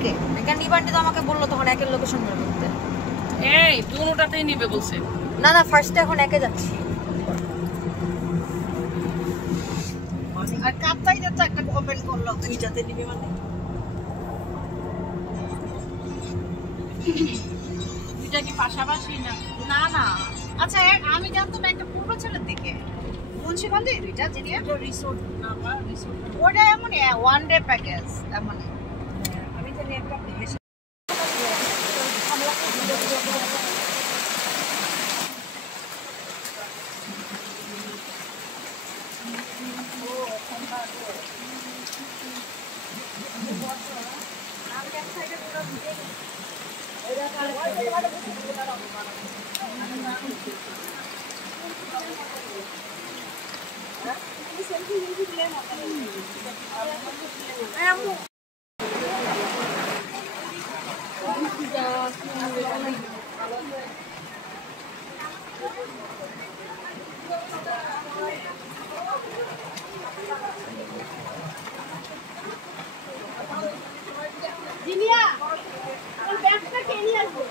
ওকে এখানে নিবান্টি তো আমাকে বললো তখন একের লোকেশন বের করতে। এই দুটোটাতেই নিবে বলছে। না না ফার্স্টে এখন একে যাচ্ছি। আর কাপ্তাই যাচ্ছে একটা ওপেন করলো দুইটাতে নিবে মানে দুইটা কি পাশাপাশি না? না না আচ্ছা আমি জানতাম একটা পূর্বাচলের দিকে মুন্সিগঞ্জে দুইটা যিনি রিসোর্ট না বা রিসোর্ট ওটা এমন ওয়ান ডে প্যাকেজ এমন আমি জানি একটা জিনিয়া আমার ব্যাগটা কে নিয়ে আসবে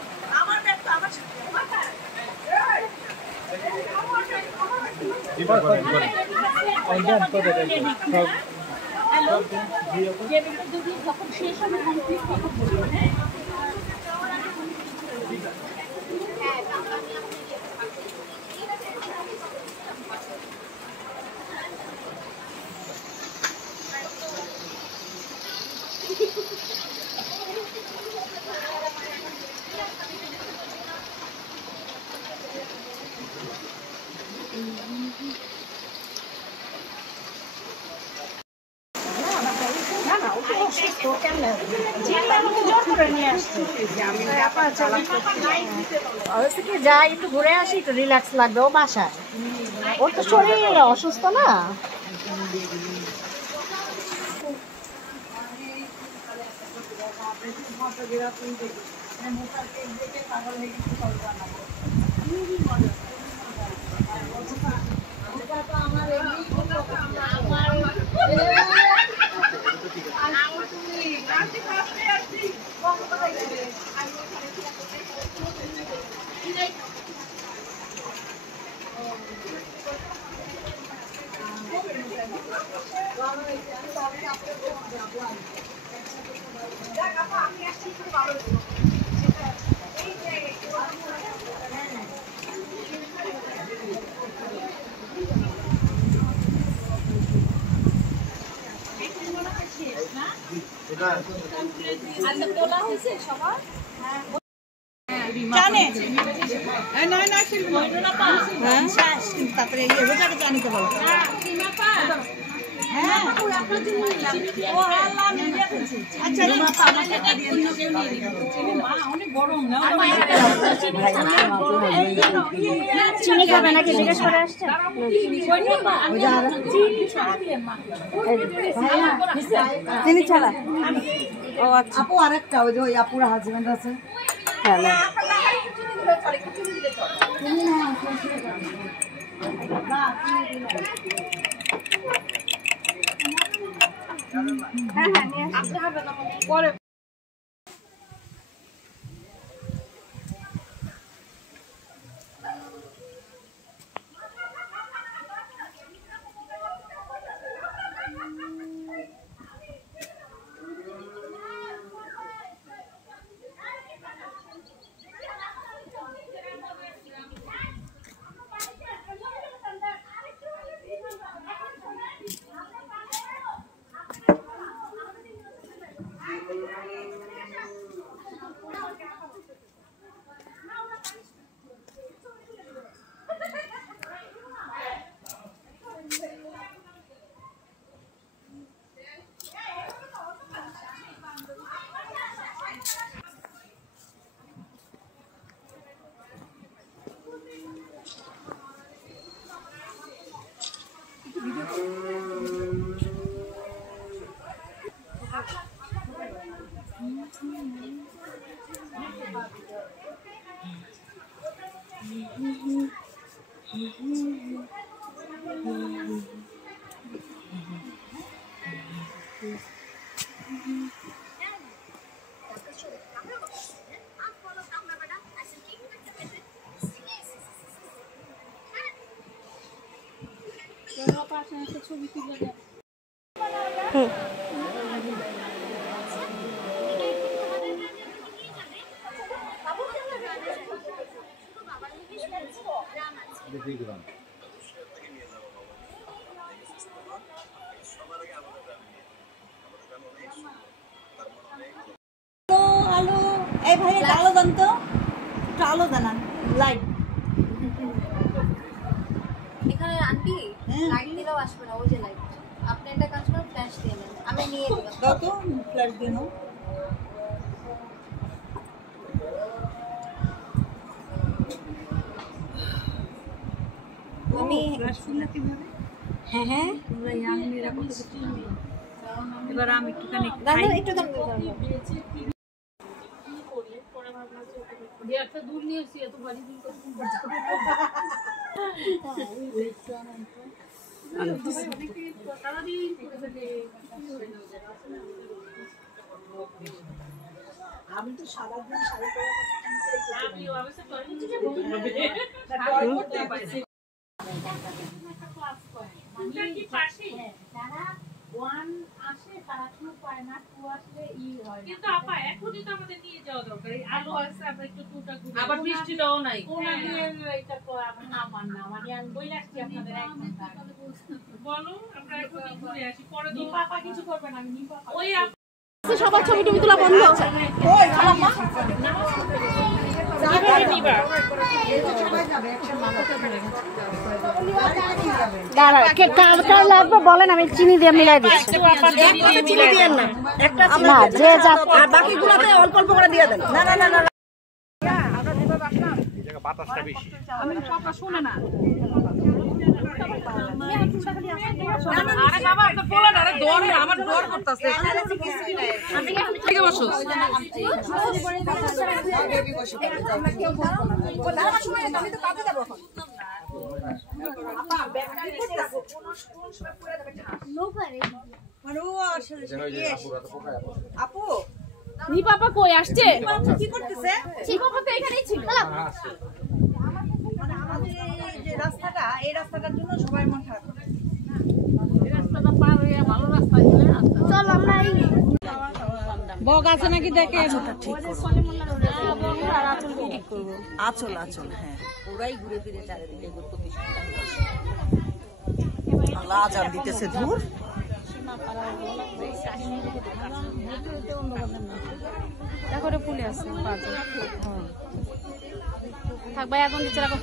আমার ব্যাগ তো আমার যখন শেষ হবে কমপ্লিট তখন বলবো। হ্যাঁ যাই একটু ঘুরে আসি একটু রিল্যাক্স লাগবে ও বাসায় ওর তো শরীর অসুস্থ না তারপরে জানিতে পারো চিনি খাবে নাকি জিজ্ঞেস করে আসছে চিনি ছাড়া ও আচ্ছা আপু আরেকটা ওই যে ওই আপুর হাজবেন্ড আছে হ্যালো পরে একটা ছবি তুলে দেন। আলো এই ভাই একটা আলো দেন তো, একটু আলো দেন, লাইট। এখানে আন্টি লাইট দিলেও আসবে না, ওই যে লাইট। আপনি একটা কাজ করুন, ফ্ল্যাশ দিয়ে নেন, আমি নিয়ে দিলাম। দাও তো ফ্ল্যাশ দিন। আমি হ্যাঁ হ্যাঁ, এবার আমি একটুখানি দাদা একটু দাম দেবো। একটা দূর নিয়ে এসেছি, এত বাড়ি দূর সারাদিন করে থাকে। আমি তো সারাদিন শাড়ি পরা আমি অবশ্য আবার বৃষ্টিটাও নাই। বলো আমরা একটু ঘুরে আসি, পরে তো পাপা কিছু করবে না। ওই সবার ছবি টবি তোলা বন্ধ। লাগবে বলেন, আমি চিনি দিয়ে মিলাই দিচ্ছি। না যে বাকিগুলোতে অল্প অল্প করে দিয়ে দেন। না না না না, বাতাসটা বেশি। আরে বাবা আপনি বলেন, আরে দর না, আমার দর করতেছে। আমি থেকে বসো। আপু নি পাপা কই আসছে? কি করতেছে? নি পাপা তো এখানেই ছিল। মানে আমাদের এই যে রাস্তাটা, এই রাস্তাটার জন্য সবাই মন খারাপ করে। এই রাস্তাটা পার হয়ে ভালো রাস্তায় গেলে চল আমরা এই বগ আছে নাকি দেখে। আচল আচল, হ্যাঁ ওরাই ঘুরে ফিরে চারিদিকে ঘুরতে আল্লাহ আজান দিতেছে দূর। করে পুলে আছে থাক ভাই, এখন দিচ্ছে রাখো।